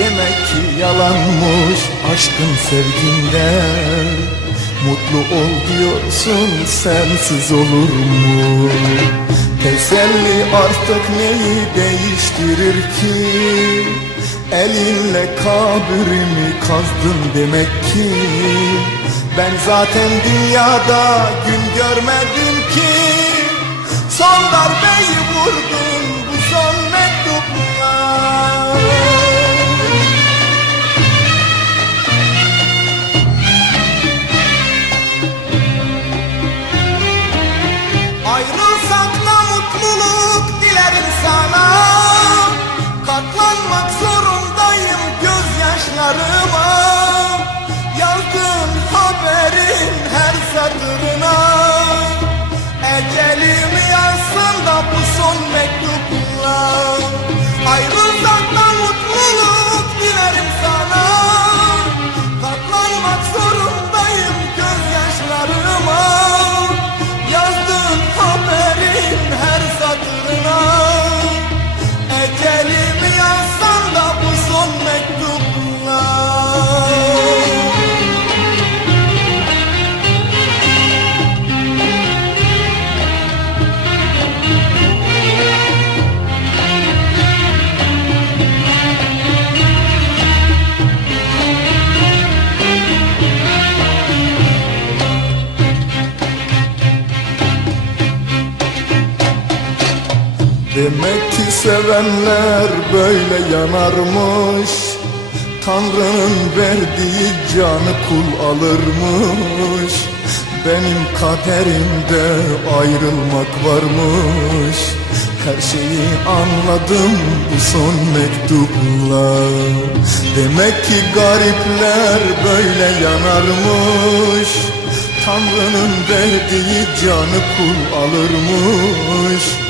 Demek ki yalanmış aşkın sevginde. Mutlu ol diyorsun sensiz olur mu? Teselli artık neyi değiştirir ki? Elinle kabirimi kazdın demek ki? Ben zaten dünyada gün görmedim ki Demek ki sevenler böyle yanarmış. Tanrı'nın verdiği canı kul alırmış. Benim kaderimde ayrılmak varmış. Her şeyi anladım bu son mektupla. Demek ki garipler böyle yanarmış. Tanrı'nın verdiği canı kul alırmış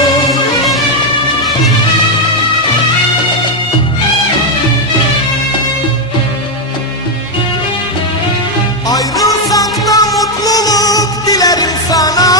Ayrılsak da mutluluk dilerim sana